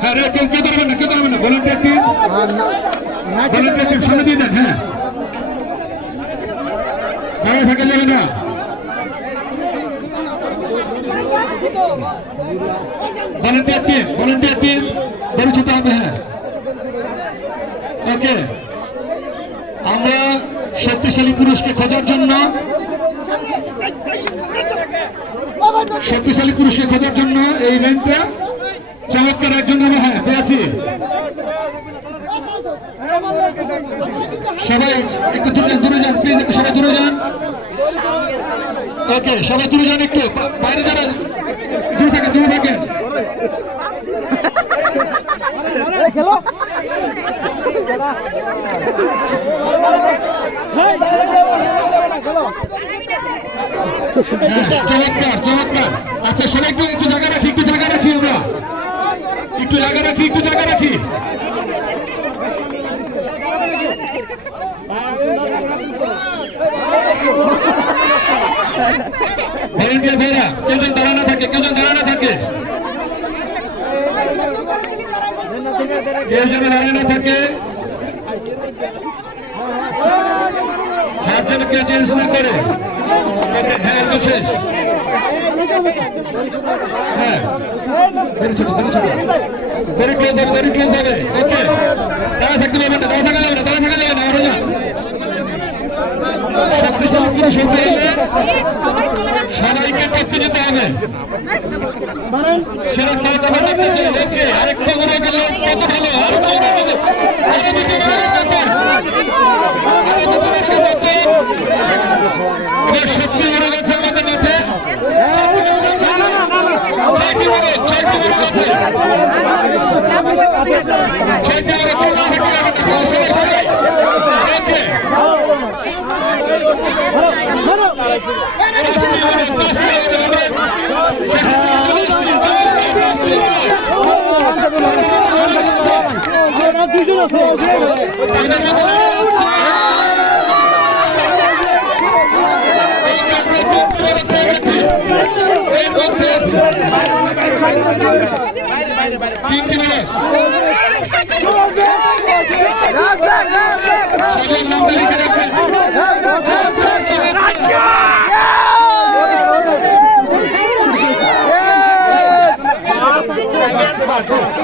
হ্যাঁ রে, কেউ ধরবেন না, ভলান্টিয়ার টিম সামনে দিয়ে দেন। হ্যাঁ, দাঁড়িয়ে থাকা যাবে না। ভলান্টিয়ার টিম পরিচিত হবে। হ্যাঁ, ওকে। আমরা শক্তিশালী পুরুষকে খোঁজার জন্য এই ইভেন্টটা চমৎকার একজন নামে। হ্যাঁ, পেয়েছি। সবাই একটু দূরে যান প্লিজ, একটু সবাই দূরে যান। ওকে, সবাই দূরে যান, একটু বাইরে যারা দূরে থাকেন। চমৎকার। আচ্ছা, সবাই একটু জায়গা রাখি, আমরা একটু জায়গা রাখি। ভলান্টিয়ার ভাইরা কেউ যেন দাঁড়ানো থাকে, কেউ যেন দাঁড়ানো থাকে। হাত যেন কেউ চেঞ্জ না করে। হ্যাঁ, একদম শেষ। হ্যাঁ, ভেরি ছোট, ভেরি ক্লোজ হবে। ওকে, দাঁড়া থাকতে পারবেন না, দাঁড়া থাকা যাবে না। শক্তিশালী পুরুষ হতে হলে সবাইকে টপকে যেতে হবে। সেটা খেলাটা ভালো লাগছে। ওকে, আরেকটা করে গেল, কত ভালো। সত্যি মনে গেছে আমাদের মাঠে।